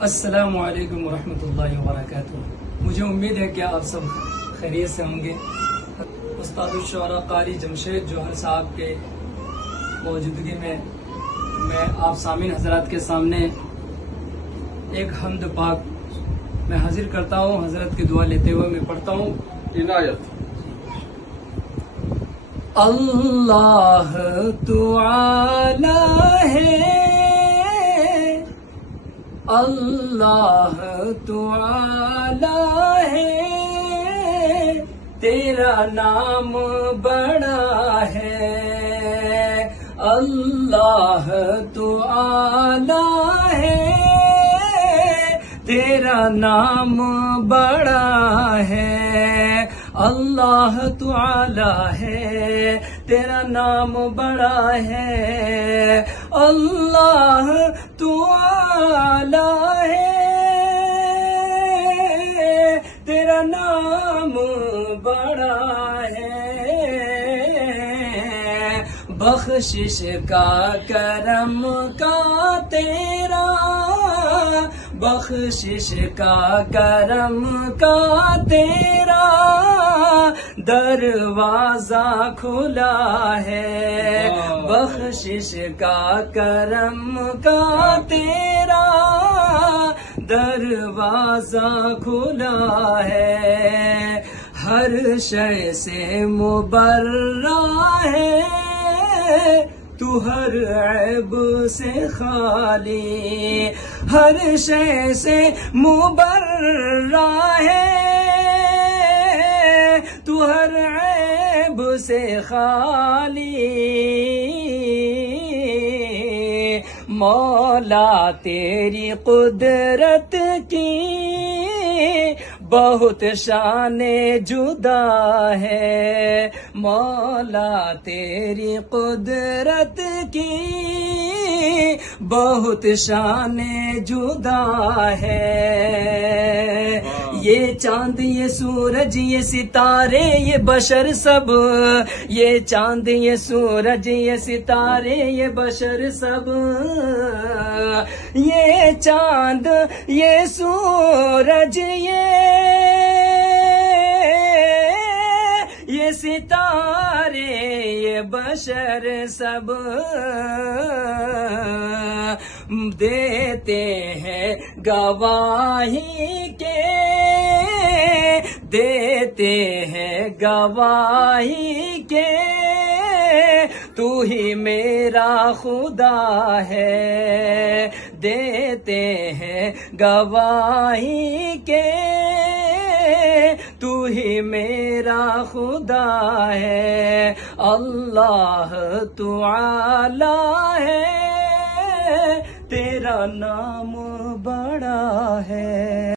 السلام علیکم ورحمۃ اللہ وبرکاتہ۔ مجھے امید ہے کہ آپ سب خیریت سے ہوں گے۔ استاد الشعراء قاری جمشید جوہر صاحب کے موجودگی میں آپ سامعین حضرات کے سامنے ایک حمد پاک میں حاضر کرتا ہوں۔ حضرت کی دعا لیتے ہوئے میں پڑھتا ہوں۔ عنایت۔ اللہ تو اعلی ہے، اللہ تو اعلی ہے، تیرا نام بڑا ہے۔ اللہ تو اعلی ہے، تیرا نام بڑا ہے۔ اللہ تو اعلی ہے، تیرا نام بڑا ہے۔ اللہ تو اعلی ہے، تیرا نام بڑا ہے۔ بخشش کا کرم کا تیرا، بخشش کا کرم کا تیرا دروازہ کھلا ہے۔ بخشش کا کرم کا تیرا دروازہ کھلا ہے۔ ہر شے سے مبرّا ہے، تو ہر عیب سے خالی۔ ہر شے سے مبرّا ہے، تو ہر عیب سے خالی۔ مولا تیری قدرت کی بہت شان جدا ہے۔ مولا تیری قدرت کی بہت شان جدا ہے۔ یہ چاند، یہ سورج، یہ ستارے، یہ بشر سب، یہ چاند، یہ سورج، یہ ستارے، یہ بشر سب، یہ چاند، یہ سورج، یہ ستارے، یہ بشر سب دیتے ہیں گواہی کے، دیتے ہیں گواہی کے تو ہی میرا خدا ہے۔ دیتے ہیں گواہی کے تو ہی میرا خدا ہے۔ اللہ تو اعلی ہے، تیرا نام بڑا ہے۔